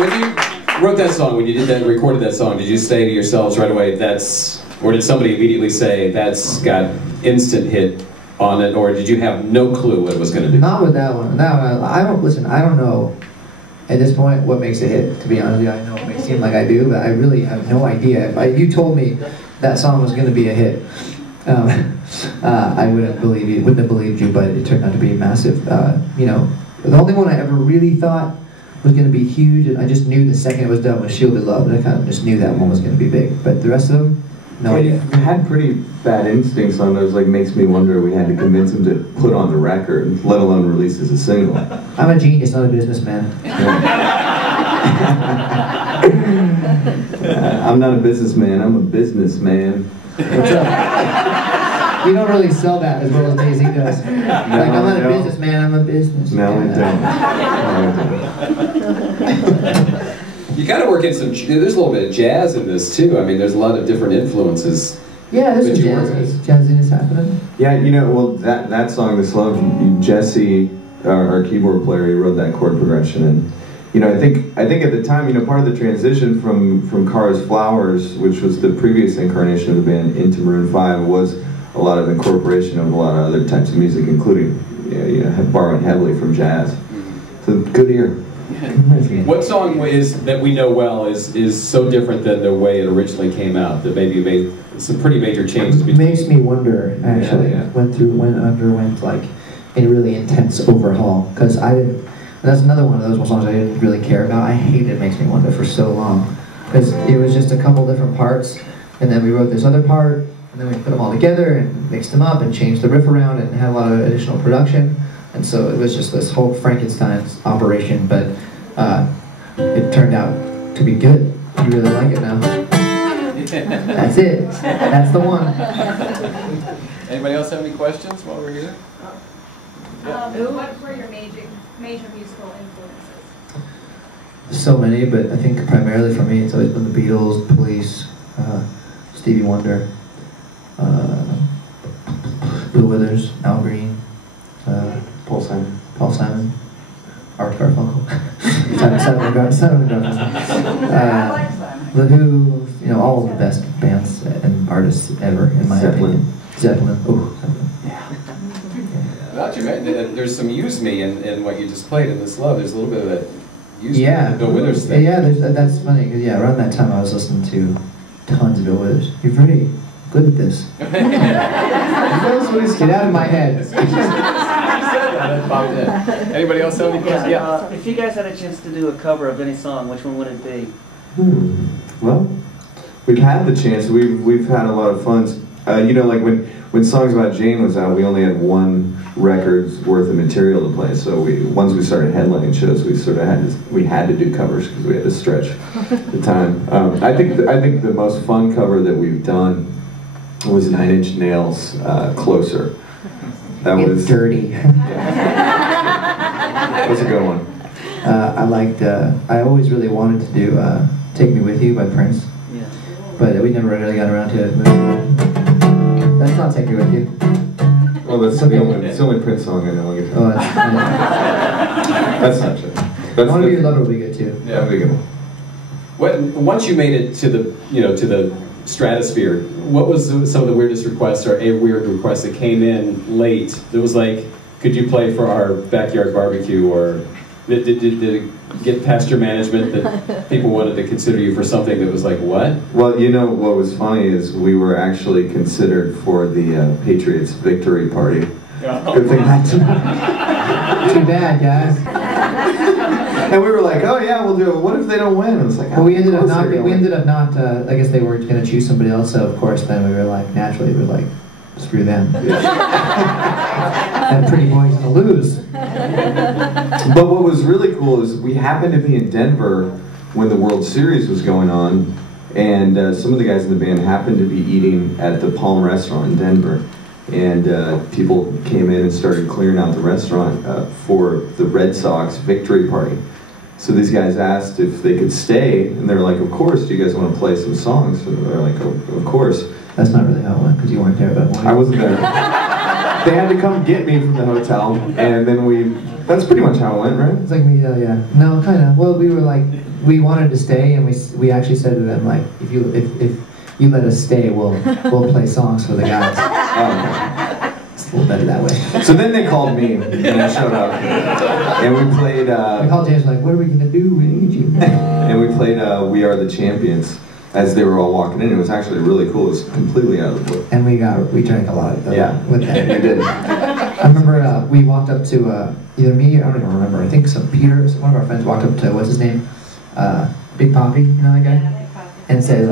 When you wrote that song, when you did that, recorded that song, did you say to yourselves right away, that's, or did somebody immediately say, that's got instant hit on it, or did you have no clue what it was going to do? Not with that one. That one, I don't know at this point what makes a hit, to be honest with you. I know it may seem like I do, but I really have no idea. If you told me that song was going to be a hit, I wouldn't have believed you, but it turned out to be massive. You know, the only one I ever really thought was going to be huge, and I just knew the second it was done was Shielded Love, and I kind of just knew that one was going to be big. But the rest of them, no idea. You had pretty bad instincts on those, like Makes Me Wonder. We had to convince him to put on the record, let alone release as a single. I'm a genius, not a businessman. I'm not a businessman, I'm a businessman. What's up? You don't really sell that as well as Jay-Z does. No, like, I'm not a businessman, I'm a businessman. No, I don't. You got to work in some, there's a little bit of jazz in this too. I mean, there's a lot of different influences. Yeah, there's some jazziness happening. Yeah, you know, well, that song, This Love, Jesse, our keyboard player, he wrote that chord progression, and you know, I think at the time, you know, part of the transition from Cars Flowers, which was the previous incarnation of the band, into Maroon 5 was a lot of incorporation of a lot of other types of music, including, you know, borrowing heavily from jazz. So good ear. What song is that we know well is so different than the way it originally came out that maybe made some pretty major changes? Makes Me Wonder, actually. Underwent like a really intense overhaul, because that's another one of those songs I didn't really care about. I hated Makes Me Wonder for so long, because it was just a couple different parts, and then we wrote this other part, and then we put them all together and mixed them up and changed the riff around and had a lot of additional production. And so it was just this whole Frankenstein's operation, but it turned out to be good. You really like it now. That's it. That's the one. Anybody else have any questions while we're here? What were your major musical influences? So many, but I think primarily for me it's always been the Beatles, Police, Stevie Wonder, Bill Withers, Al Green, Paul Simon, Art Garfunkel, Simon The Who, you know, all of the best bands and artists ever, in my opinion. Zeppelin. Oh, Zeppelin. About you, man. There's some Use Me in what you just played in This Love. There's a little bit of that Use Me, Bill Withers thing. Yeah, that's funny, because around that time I was listening to tons of Bill Withers. You're very good at this. Get out of my head. Anybody else have any questions? Yeah. If you guys had a chance to do a cover of any song, which one would it be? Well, we've had the chance. We've had a lot of fun. You know, like when Songs About Jane was out, we only had one record's worth of material to play. So once we started headlining shows, we sort of had to do covers because we had to stretch the time. I think the most fun cover that we've done was 9 Inch Nails' "Closer." That was dirty. That was a good one. I always really wanted to do "Take Me With You" by Prince. Yeah. But we never really got around to it. That's not "Take Me With You." Well, that's the only Prince song I know. Oh, that's not true. "I Want to Be Your Lover" will be good too. Yeah, that'd be a good one. Once you made it to the stratosphere, what was some of the weirdest requests, or a weird request that came in late that was like, could you play for our backyard barbecue, or did it get past your management that people wanted to consider you for something that was like, what? Well, you know, what was funny is we were actually considered for the Patriots victory party. Good thing that's too bad, guys. And we were like, oh yeah, we'll do it. What if they don't win? It was like, well, we ended up not. I guess they were going to choose somebody else. So of course, then we were like, naturally, we were like, screw them. That pretty boy's going to lose. But what was really cool is we happened to be in Denver when the World Series was going on, and some of the guys in the band happened to be eating at the Palm Restaurant in Denver. And people came in and started clearing out the restaurant for the Red Sox victory party. So these guys asked if they could stay, and they're like, of course, do you guys want to play some songs? And they're like, oh, of course. That's not really how it went, because you weren't there, but I wasn't there. they had to come get me from the hotel, and then that's pretty much how it went, right? It's like yeah. No, kind of. Well, we were like, we wanted to stay, and we actually said to them like, if you let us stay, we'll play songs for the guys. It's a little better that way. So then they called me, and I showed up, and we played. We called James like, what are we gonna do? We need you. And we played "We Are the Champions" as they were all walking in. It was actually really cool. It was completely out of the blue. And we drank a lot. Yeah, with that. we did. I remember we walked up to either me, I don't even remember. I think one of our friends walked up to what's his name, Big Poppy, you know that guy, and says,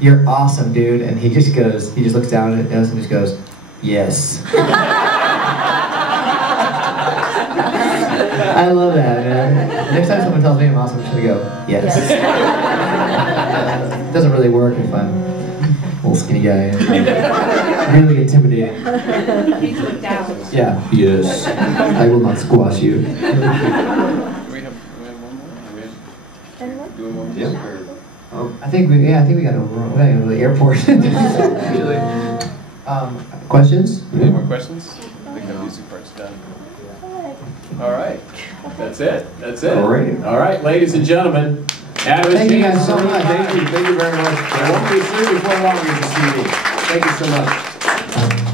"You're awesome, dude." And he just looks down at us and just goes, "Yes." I love that, man. Next time someone tells me I'm awesome, I'm just gonna go, "Yes." It doesn't really work if I'm a little skinny guy. Really intimidating. Yeah. Yes. I will not squash you. Do we have one more? Are we doing one more? Yeah. I think we gotta go to the airport. Questions? Any more questions? I think the music part's done. All right. That's it. All right. All right, ladies and gentlemen. Thank you guys so much. Thank you very much. I won't be through before long with the CD. Thank you so much.